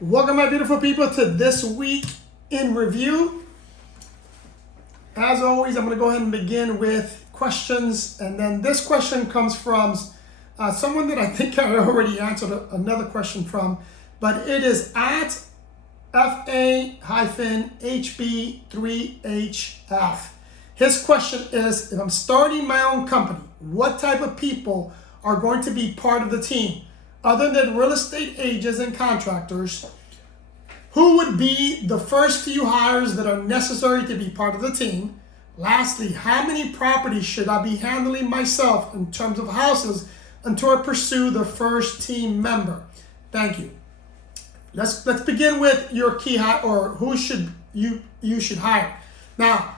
Welcome, my beautiful people, to this week in review. As always, I'm going to go ahead and begin with questions, and then this question comes from someone that I think I already answered another question from, but it is at FA-HB3HF. His question is, if I'm starting my own company, what type of people are going to be part of the team? Other than real estate agents and contractors, who would be the first few hires that are necessary to be part of the team? Lastly, how many properties should I be handling myself in terms of houses until I pursue the first team member? Thank you. Let's begin with your key hire, or who should you should hire. Now,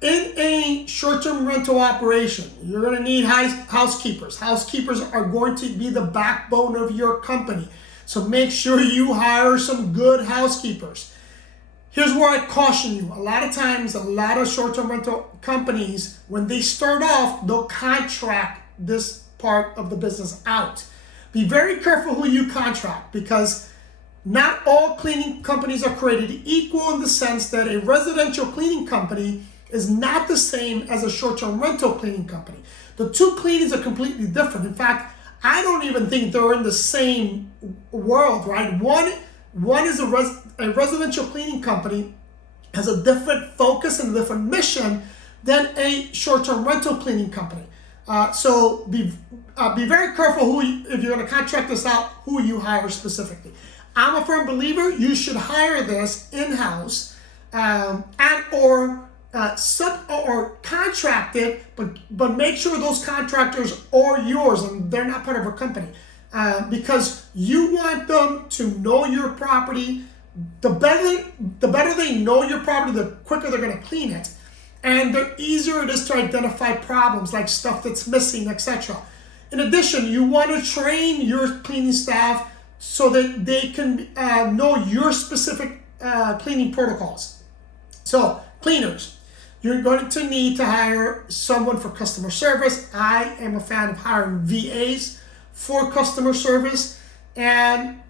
in a short-term rental operation, you're going to need housekeepers. Housekeepers are going to be the backbone of your company. So make sure you hire some good housekeepers. Here's where I caution you. A lot of times, a lot of short-term rental companies, when they start off, they'll contract this part of the business out. Be very careful who you contract, because not all cleaning companies are created equal, in the sense that a residential cleaning company is not the same as a short-term rental cleaning company. The two cleanings are completely different. In fact, I don't even think they're in the same world, right? One is a residential cleaning company, has a different focus and a different mission than a short-term rental cleaning company. So be very careful if you're going to contract this out, who you hire specifically. I'm a firm believer you should hire this in-house or contract it, but make sure those contractors are yours and they're not part of a company, because you want them to know your property. The better they know your property, the quicker they're going to clean it, and the easier it is to identify problems like stuff that's missing, etc. In addition, you want to train your cleaning staff so that they can know your specific cleaning protocols. So, cleaners, you're going to need to hire someone for customer service. I am a fan of hiring VAs for customer service. And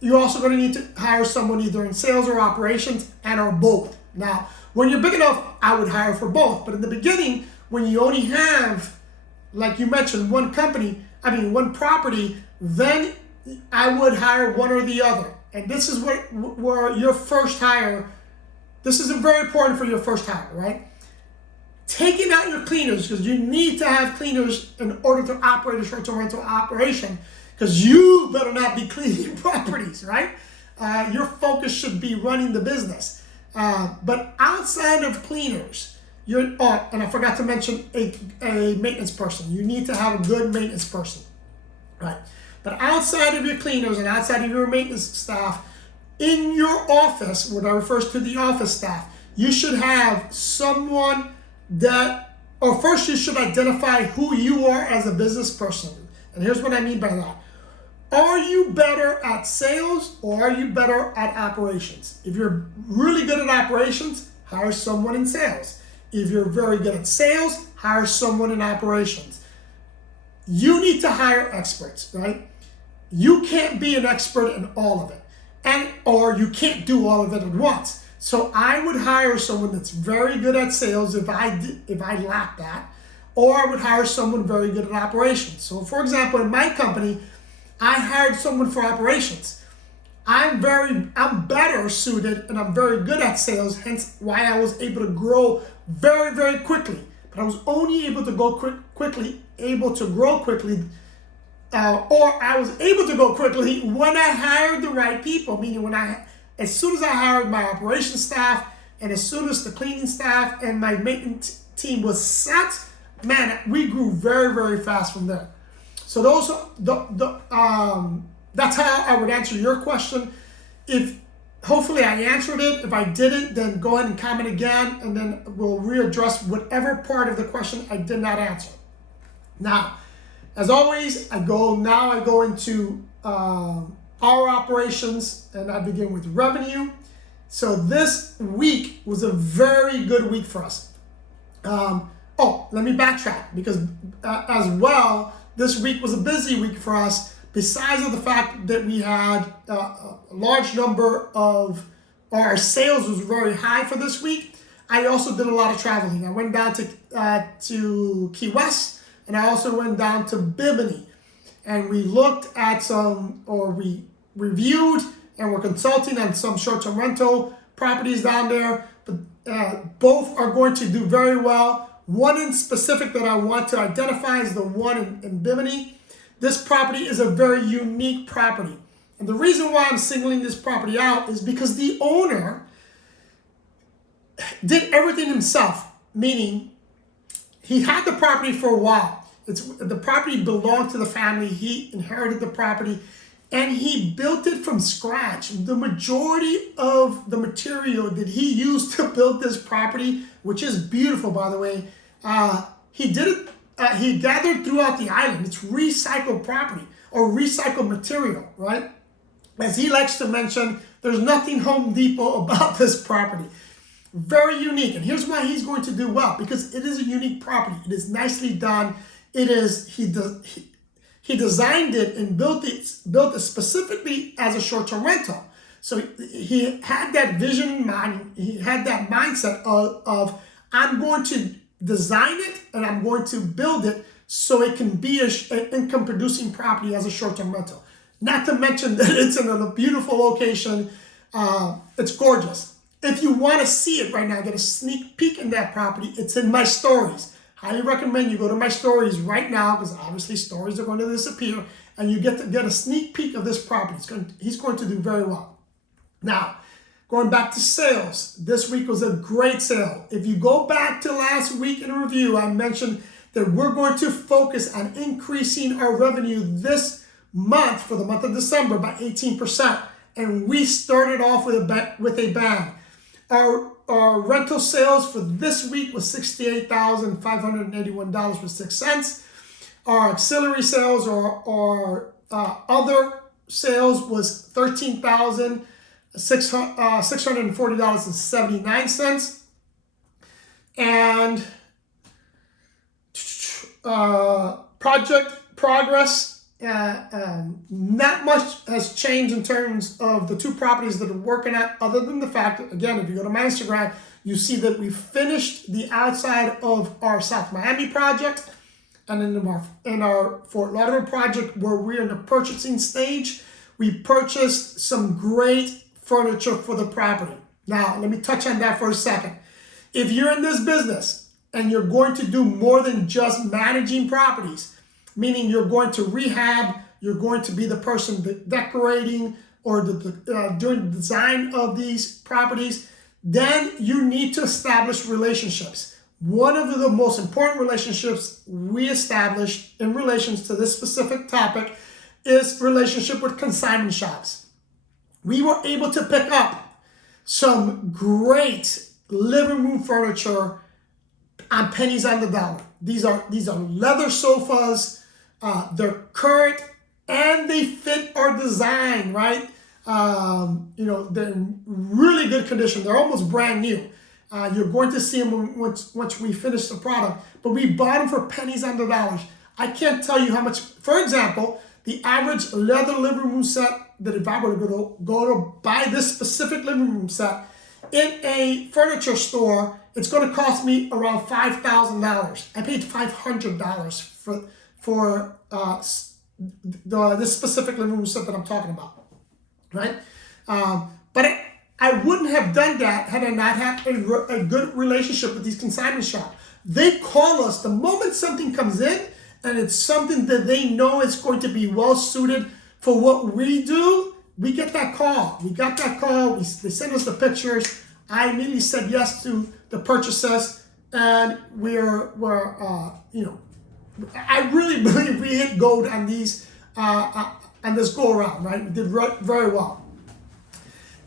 you're also going to need to hire someone either in sales or operations, and or both. Now, when you're big enough, I would hire for both. But in the beginning, when you only have, like you mentioned, one property, then I would hire one or the other. And this is where your first hire, this is very important for your first hire, right? Taking out your cleaners, because you need to have cleaners in order to operate a short-term rental operation, because you better not be cleaning properties, right? Your focus should be running the business. But outside of cleaners, and I forgot to mention a maintenance person. You need to have a good maintenance person, right? But outside of your cleaners and outside of your maintenance staff, in your office, what I refers to the office staff, you should have someone first you should identify who you are as a business person. And here's what I mean by that. Are you better at sales, or are you better at operations? If you're really good at operations, hire someone in sales. If you're very good at sales, hire someone in operations. You need to hire experts, right? You can't be an expert in all of it, or you can't do all of it at once. So I would hire someone that's very good at sales if I lack that, or I would hire someone very good at operations. So for example, in my company, I hired someone for operations. I'm better suited and I'm very good at sales, hence why I was able to grow very, very quickly. But I was only able to grow quickly when I hired the right people, meaning as soon as I hired my operations staff, and as soon as the cleaning staff and my maintenance team was set, man, we grew very, very fast from there. So that's how I would answer your question. Hopefully I answered it. If I didn't, then go ahead and comment again, and then we'll readdress whatever part of the question I did not answer. Now, as always, I go into our operations, and I begin with revenue. So this week was a very good week for us. Let me backtrack, because as well, this week was a busy week for us, besides of the fact that we had a large number of, our sales was very high for this week, I also did a lot of traveling. I went down to Key West, and I also went down to Bimini. And we looked at we reviewed and we're consulting on some short-term rental properties down there. But both are going to do very well. One in specific that I want to identify is the one in Bimini. This property is a very unique property. And the reason why I'm singling this property out is because the owner did everything himself, meaning he had the property for a while. The property belonged to the family. He inherited the property and he built it from scratch. The majority of the material that he used to build this property, which is beautiful, by the way, he did it. He gathered throughout the island. It's recycled property or recycled material, right? As he likes to mention, there's nothing Home Depot about this property. Very unique. And here's why he's going to do well, because it is a unique property. It is nicely done. It is, he designed it and built it specifically as a short-term rental. So he had that vision in mind. He had that mindset of I'm going to design it and I'm going to build it so it can be an income-producing property as a short-term rental. Not to mention that it's in a beautiful location. It's gorgeous. If you want to see it right now, get a sneak peek in that property, it's in my stories. Highly recommend you go to my stories right now, because obviously stories are going to disappear, and you get a sneak peek of this property. He's going to do very well. Now, going back to sales, this week was a great sale. If you go back to last week in review, I mentioned that we're going to focus on increasing our revenue this month, for the month of December, by 18%. And we started off with a bang. Our rental sales for this week was $68,581 for 6 cents. Our auxiliary sales or other sales was $13,640.79. And project progress, not much has changed in terms of the two properties that we're working at, other than the fact that, again, if you go to my Instagram, you see that we finished the outside of our South Miami project, and in our Fort Lauderdale project, where we're in the purchasing stage, we purchased some great furniture for the property. Now, let me touch on that for a second. If you're in this business and you're going to do more than just managing properties, meaning you're going to rehab, you're going to be the person decorating or doing the design of these properties, then you need to establish relationships. One of the most important relationships we established in relations to this specific topic is relationship with consignment shops. We were able to pick up some great living room furniture on pennies on the dollar. These are leather sofas. They're current and they fit our design, right? They're in really good condition. They're almost brand new. You're going to see them once we finish the product, but we bought them for pennies on the dollars. I can't tell you how much. For example, the average leather living room set, that if I were to go to buy this specific living room set in a furniture store, it's going to cost me around $5,000. I paid $500 for this specific living room set that I'm talking about, right? But I wouldn't have done that had I not had a good relationship with these consignment shops. They call us the moment something comes in, and it's something that they know is going to be well suited for what we do. We get that call. We got that call. They send us the pictures. I immediately said yes to the purchases, and I really believe we hit gold on these on this go around, right? We did very well.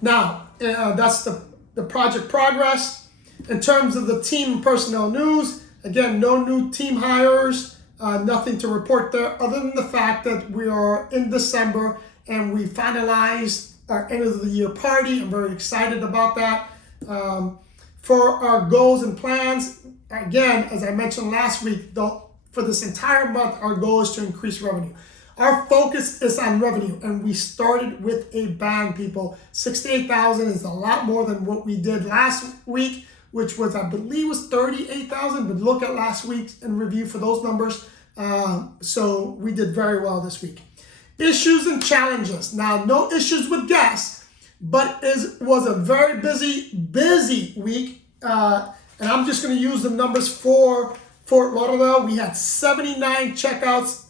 Now, that's the project progress. In terms of the team and personnel news, again, no new team hires, nothing to report there, other than the fact that we are in December and we finalized our end of the year party. I'm very excited about that. For our goals and plans, again, as I mentioned last week, for this entire month, our goal is to increase revenue. Our focus is on revenue, and we started with a bang, people. 68,000 is a lot more than what we did last week, which was, I believe, was 38,000. But look at last week's in review for those numbers. So we did very well this week. Issues and challenges. Now, no issues with guests, but was a very busy week. And I'm just going to use the numbers for Fort Lauderdale. We had 79 checkouts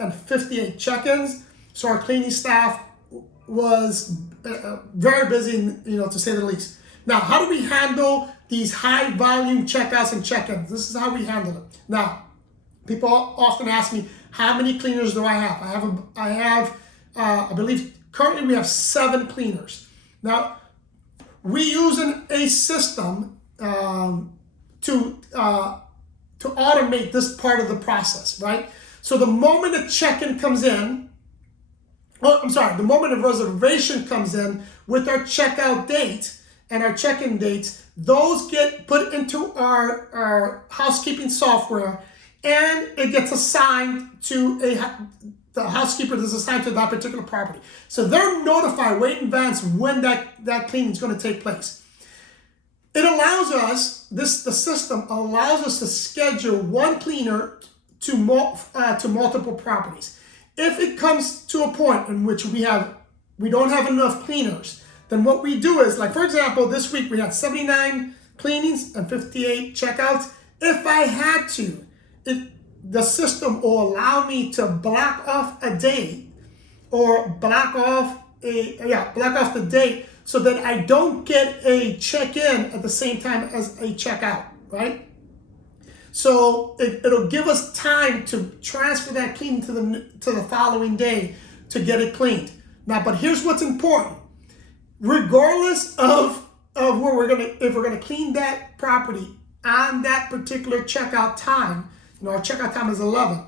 and 58 check-ins. So our cleaning staff was very busy, to say the least. Now, how do we handle these high volume checkouts and check-ins? This is how we handle it. Now, people often ask me, how many cleaners do I have? I believe currently we have 7 cleaners. Now, we use a system to automate this part of the process, right? So the moment a check-in comes in, the moment a reservation comes in with our checkout date and our check-in dates, those get put into our housekeeping software, and it gets assigned to the housekeeper that's assigned to that particular property. So they're notified way in advance when that cleaning is going to take place. It allows us, the system allows us to schedule one cleaner to multiple properties. If it comes to a point in which we don't have enough cleaners, then what we do is, like for example, this week we had 79 cleanings and 58 checkouts. If I had to, the system will allow me to block off a date or block off the date so that I don't get a check-in at the same time as a check-out, right? So it'll give us time to transfer that cleaning to the following day to get it cleaned. Now, but here's what's important. Regardless of where if we're gonna clean that property on that particular checkout time, our checkout time is 11.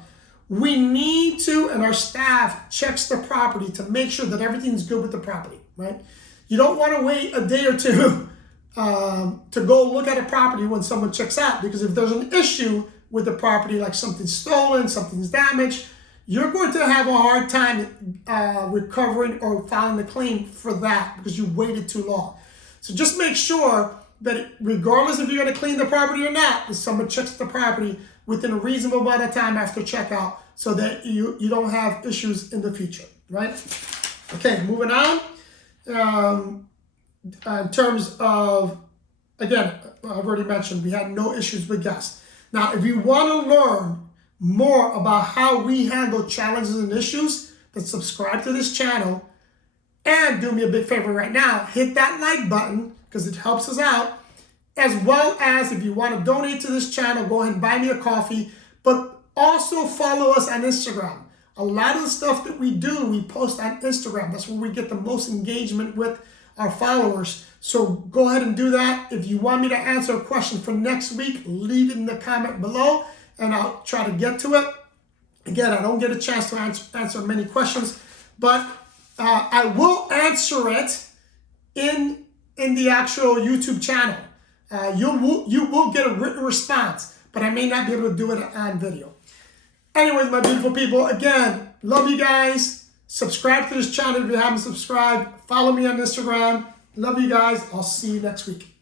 We need to, and our staff checks the property to make sure that everything's good with the property, right? You don't want to wait a day or two to go look at a property when someone checks out, because if there's an issue with the property, like something's stolen, something's damaged, you're going to have a hard time recovering or filing a claim for that because you waited too long. So just make sure that regardless if you're going to clean the property or not, that someone checks the property within a reasonable amount of time after checkout so that you don't have issues in the future, right? Okay, moving on. In terms of, again, I've already mentioned, we had no issues with guests. Now, if you want to learn more about how we handle challenges and issues, then subscribe to this channel and do me a big favor right now, hit that like button because it helps us out. As well as if you want to donate to this channel, go ahead and buy me a coffee, but also follow us on Instagram. A lot of the stuff that we do, we post on Instagram. That's where we get the most engagement with our followers. So go ahead and do that. If you want me to answer a question for next week, leave it in the comment below and I'll try to get to it. Again, I don't get a chance to answer many questions, but I will answer it in the actual YouTube channel. You will get a written response, but I may not be able to do it on video. Anyways, my beautiful people, again, love you guys. Subscribe to this channel if you haven't subscribed. Follow me on Instagram. Love you guys. I'll see you next week.